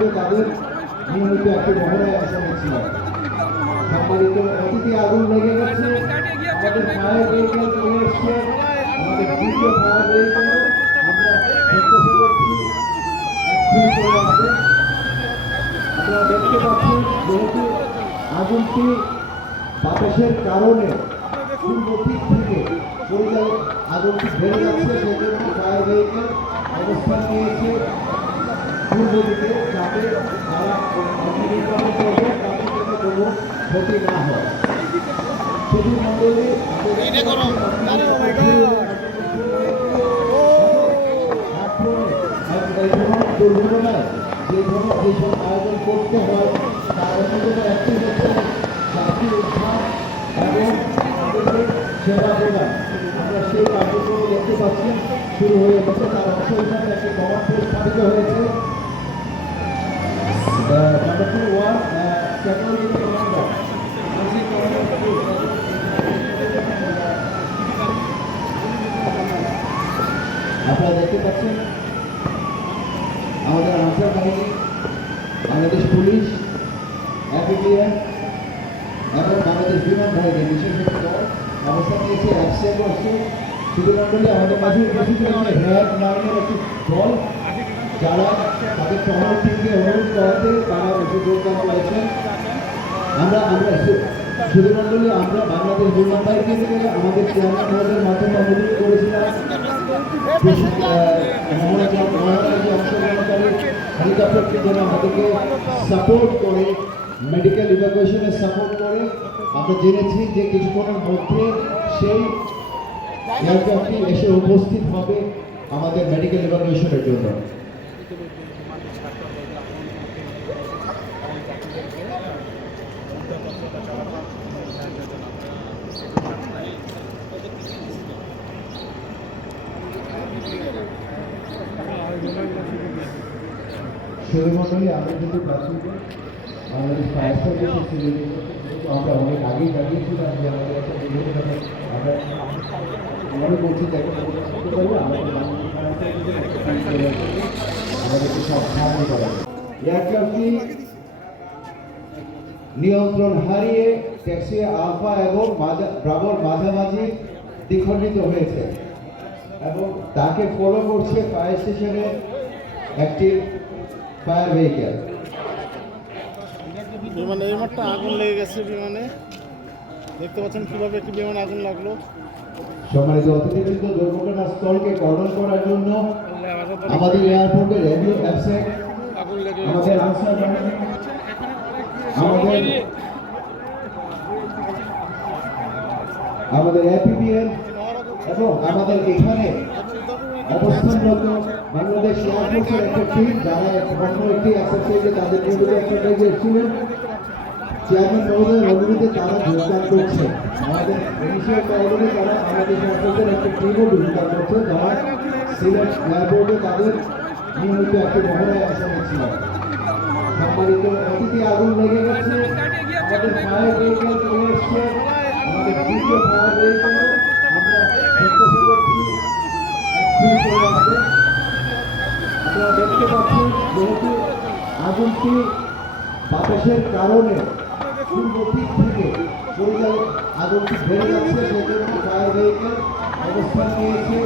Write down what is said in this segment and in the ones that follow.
এয়ারপোর্টে তাদের নিয়মিত একটি মহড়ায় আসা হয়েছিল সম্মানিত অতিথি আগুন লেগে গেছে। আমাদের ফায়ার ভেহিকেল চলে এসছে। আমাদের দ্বিতীয় ফায়ার ভেহিকেল আমরা দেখতে পাচ্ছেন যেহেতু আগুনটি বাতাসের কারণে পূর্ব দিক থেকে পরিচালক আগুনটি বেড়ে যাচ্ছে সেজন্য ফায়ার ভেহিকেল অবস্থান নিয়েছে। পূর্ব দিকে যাতে তারা অগ্নিনির্বাপন করবে তাতে যাতে কোনো ক্ষতি না হয় শুধু মন্ডলী দুর্ঘটনায় যে ধরনের যেসব আয়োজন করতে হয় তার অন্যতম একটি হচ্ছে জাতি উদ্ধার এবং সেবা প্রদান আমরা সেই কার্যক্রম দেখতে পাচ্ছি শুরু হয়ে গেছে তার অংশ হিসাবে একটি কমান্ড স্থাপিত হয়েছে আমাদের আনসার বাহিনী, বাংলাদেশ পুলিশ এবং বাংলাদেশ বিমান বাহিনী, বিশেষ দল, অবস্থান নিয়েছে অ্যাবসেন্ট করছে শুধুমণ্ডলী আমাদের মাঝে উপস্থিত র্যাব নামের একটি দল। যারা তাদের টহল টিমকে অনুরোধ করাতে তারা এসে যোগদান করেছেন আমরা আমরা শুধুমণ্ডলী আমরা বাংলাদেশ বিমান বাহিনী থেকে আমাদের চেয়ারম্যান মাধ্যমে অনুরোধ করেছিলাম হেলিকপ্টারকে যেন আমাদেরকে সাপোর্ট করে মেডিকেল ইভ্যাকুয়েশনে সাপোর্ট করে। আমরা জেনেছি যে কিছুক্ষণের মধ্যে সেই এয়ারক্রাফটটি এসে উপস্থিত হবে আমাদের মেডিকেল ইভ্যাকুয়েশনের জন্য। শুধুমাত্রই আমরা কিন্তু সিভিল আমরা অনেক আগেই জানিয়েছিলাম যে আমাদের আমাদের করা নিয়ন্ত্রণ হারিয়ে ট্যাক্সি আলফা এবং মাজা ব্রাভোর মাঝামাঝি দ্বিখণ্ডিত হয়েছে। এবং তাকে ফলো করছে ফায়ার স্টেশনে একটি ফায়ার ভেহিকেল। বিমানে এই মাত্র আগুন লেগে গেছে বিমানে। দেখতে পাচ্ছেন কীভাবে একটি বিমান আগুন লাগল। সম্মানিত অতিথিবৃন্দ দুর্ঘটনা স্থলকে কর্ডন করার জন্য আমাদের এয়ারপোর্টে রেডিও অ্যাপসেট আমাদের আনসার আমাদের আমাদের এপিবিএল এবং আমাদের এখানে অবস্থানরত বাংলাদেশ এয়ারফোর্সের একটা যারা অন্য একটি এক্সারসাইজে তাদের নিয়মিত এক্সারসাইজে এসেছিলেন। চেয়ারম্যান মহোদয়ের অনুরোধে তারা যোগদান করছে। আমাদের ইনিশিয়াল কর্মে তারা আমাদের এয়ারফোর্সের একটা টিমও যোগদান করছে, যারা সিলেট এয়ারপোর্টে তাদের নিয়মিত একটি মহড়ায় আসা হয়েছিল সম্মানিত অতিথি আগুন লেগে গেছে। আমাদের ফায়ার ভেহিকেল চলে এসছে। আমাদের দ্বিতীয় ফায়ার ভেহিকেল আমরা প্রত্যাশা করছি এক্ষুনি চলে আসবে আপনারা দেখতে পাচ্ছেন যেহেতু আগুনটি বাতাসের কারণে পূর্ব দিক থেকে পরিচালক আগুনটি বেড়ে যাচ্ছে সেজন্য ফায়ার ভেহিকেল অবস্থান নিয়েছে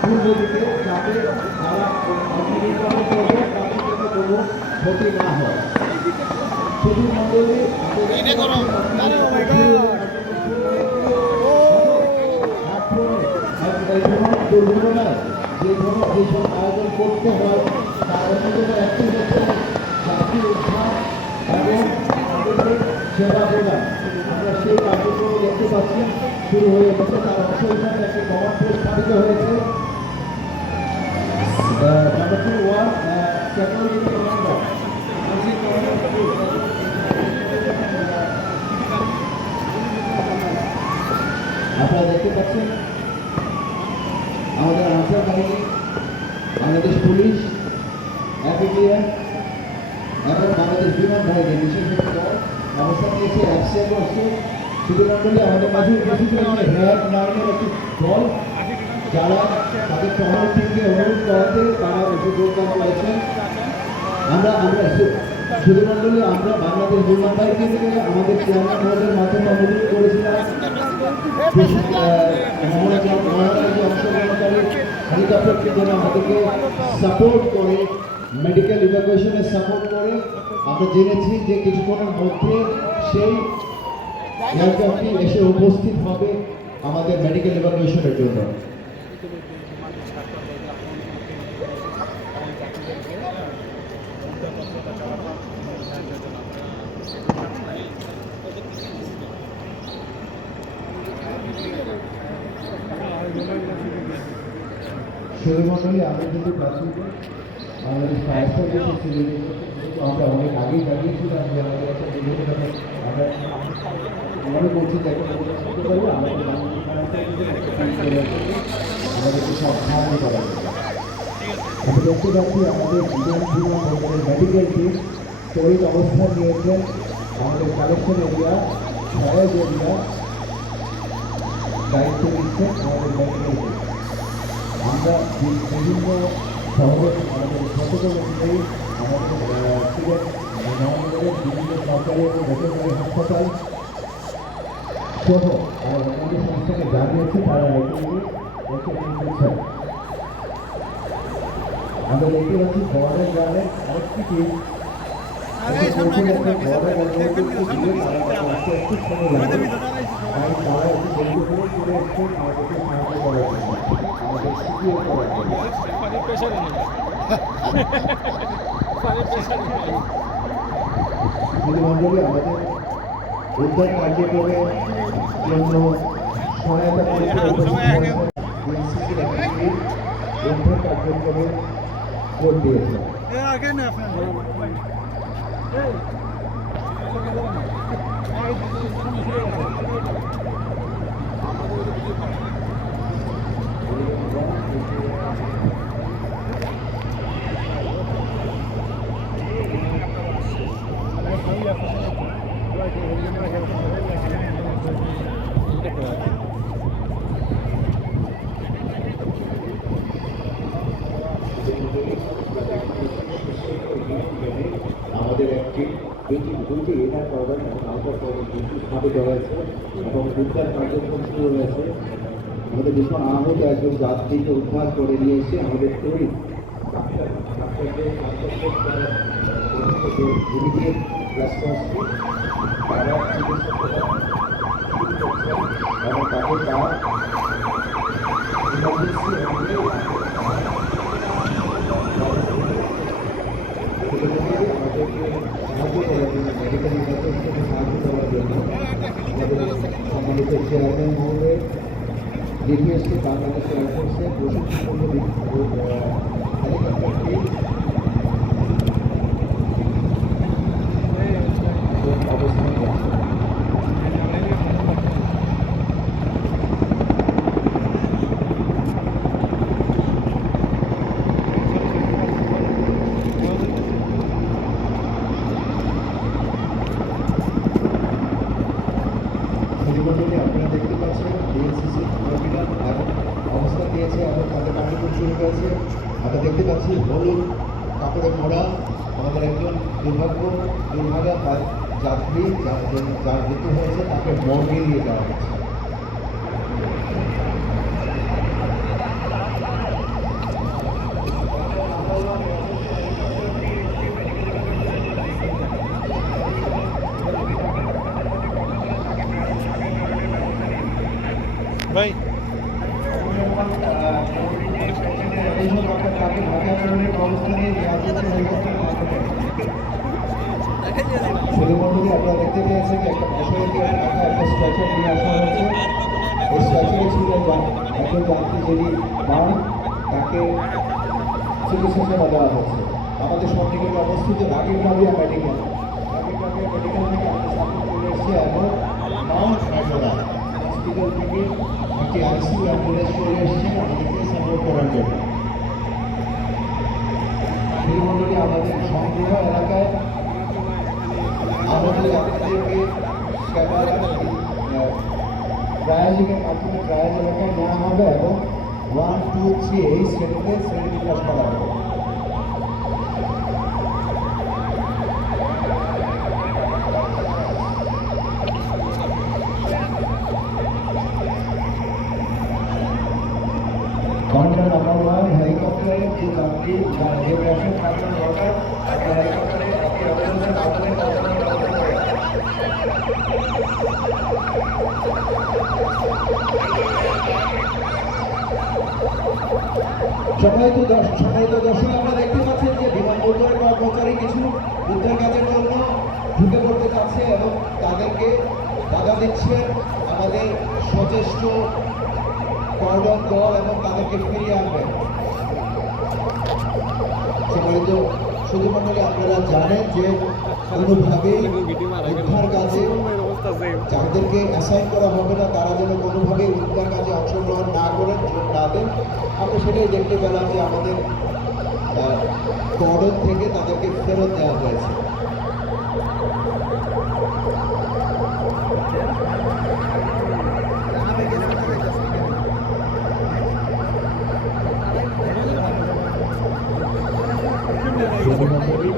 পূর্ব দিকে যাতে তারা অগ্নিনির্বাপন করবে তাতে যাতে কোনো ক্ষতি না হয় শুধু মন্ডলী দুর্ঘটনায় যে ধরনের যেসব আয়োজন করতে হয় তার অন্যতম একটি হচ্ছে জাতি উদ্ধার এবং সেবা প্রদান আমরা সেই কার্যক্রম দেখতে পাচ্ছি শুরু হয়ে গেছে তার অংশ হিসাবে একটি কমান্ড স্থাপিত হয়েছে নাম্বার আপনারা দেখতে পাচ্ছেন আমাদের আনসার বাহিনী, বাংলাদেশ পুলিশ অ্যাপিডিয়ান এবং বাংলাদেশ বিমান বাহিনী, বিশেষ একটি দল অবস্থান নিয়েছে অ্যাবসেন্ট করছে শুধুমণ্ডলী আমাদের মাঝে উপস্থিত রয়েছে নামের একটি দল, যারা তাদের টহল টিমকে অনুরোধ করাতে তারা এসে যোগদান করেছেন আমরা আমরা শু- আমরা বাংলাদেশ বিমান বাহিনী থেকে আমাদের চেয়ারম্যান মহোদয়ের মাধ্যমে অনুরোধ করেছিলাম হেলিকপ্টারকে আমাদেরকে সাপোর্ট করে মেডিকেল ইভ্যাকুয়েশনে সাপোর্ট করে আমরা জেনেছি যে কিছুক্ষণের মধ্যে সেই এয়ারক্রাফটটি এসে উপস্থিত হবে আমাদের মেডিকেল ইভ্যাকুয়েশনের জন্য শুধুমন্ডলী আমরা কিন্তু প্রাথমিক আমাদের ফায়ার সার্ভিসের আমরা অনেক আগেই জানিয়েছিলাম যে আমাদের একটা আমরা মনে করছি আমাদের আমাদেরকে সব সাহায্য করা। আমি দেখতে পাচ্ছি আমাদের ইন্ডিয়ান বিমান বন্দরের মেডিকেল টিম তড়িৎ অবস্থান নিয়েছেন আমাদের কালেকশন এরিয়া সহায়ক এরিয়া দায়িত্ব নিচ্ছেন আমাদের টিম আমরা বিভিন্ন শহরে আমাদের সতর্ক অনুযায়ী আমাদের বিভিন্ন সরকারি এবং বেসরকারি হাসপাতাল সহ আর অন্যান্য সংস্থাকে জানিয়েছে তারা এগুলি আমরা দেখতে পাচ্ছি বর্ডার গার্ডের আরেকটি আমাদের উদ্ধার কার্যক্রমের জন্য সহায়তা করেছে উদ্ধার কার্যক্রমে যোগ দিয়েছে আমাদের দুটি দুটি ইনার পাউডার এবং আউটার পাউডার দুটি স্থাপিত হয়েছে এবং উদ্ধার কার্যক্রম শুরু হয়েছে আমাদের ভীষণ আহত একজন যাত্রীকে উদ্ধার করে নিয়ে এসে আমাদের তৈরি। এবং তাকে তার ইমার্জেন্সি মেডিকেল ইমার্জেন্সিকে সাহায্য করার জন্য আমাদের সম্মানিত চেয়ারম্যান মহোদয় ডিপিএসসি বাংলাদেশ এয়ারফোর্সের প্রশিক্ষণ হেলিকপ্টারটি অবস্থান করছে পরিবর্তনে আপনারা দেখতে পাচ্ছেন ডিএনসিসি টার্মিনাল এবং অবস্থান দিয়েছে এবং তাদের কার্যক্রম শুরু হয়েছে আমরা দেখতে পাচ্ছি হলুদ কাপড়ে মোড়া আমাদের একজন দুর্ভাগ্য দুর্ভাগা বা যাত্রী যার যার মৃত্যু হয়েছে তাকে মর্গে নিয়ে যাওয়া হচ্ছে ভাই শুধুমন্ডলী আপনারা দেখতে পেয়েছেন যে একটা স্ট্রাকচার নিয়ে আসা হয়েছে। এই স্ট্রাকচারে ছিল একজন যাত্রী যিনি মার তাকে চিকিৎসা দেওয়া হচ্ছে আমাদের সন্নিকটে অবস্থিত রাগিরবাড়িয়া মেডিকেল রাগিরবাড়িয়া মেডিকেল থেকে আমরা সাপোর্ট চলে এসেছি এবং মাউন্ট মেজোরা হসপিটাল থেকে একটি আইসিইউ অ্যাম্বুলেন্স চলে এসেছে, আমাদেরকে সাপোর্ট করার জন্য। শ্রীমন্ডলী আমাদের সংগ্রহ এলাকায় ट्रायल जी के आपको ट्रायल जी के यहाँ हो गए तो वन टू थ्री इस श्रेणी के श्रेणी प्लस पर आओ कॉन्ट्रैक्ट नंबर वन हेलीकॉप्टर एक आपकी हेलीकॉप्टर দর্শক সম্মানিত দর্শক আপনারা দেখতে পাচ্ছেন যে বিমানবন্দরের কর্মচারী কিছু উদ্ধার কাজের জন্য ঢুকে পড়তে চাচ্ছে এবং তাদেরকে বাধা দিচ্ছে আমাদের সচেষ্ট কর্ডন দল এবং তাদেরকে ফিরিয়ে আনবে। সম্মানিত শুধু মন্ডলী আপনারা জানেন যে কোনোভাবেই উদ্ধার কাজে যাদেরকে অ্যাসাইন করা হবে না তারা যেন কোনোভাবেই উদ্ধার কাজে অংশগ্রহণ না করেন যোগ না দেন। আমরা সেটাই দেখতে পেলাম যে আমাদের কর্ডন থেকে তাদেরকে ফেরত দেওয়া হয়েছে। শুধু মন্ডলী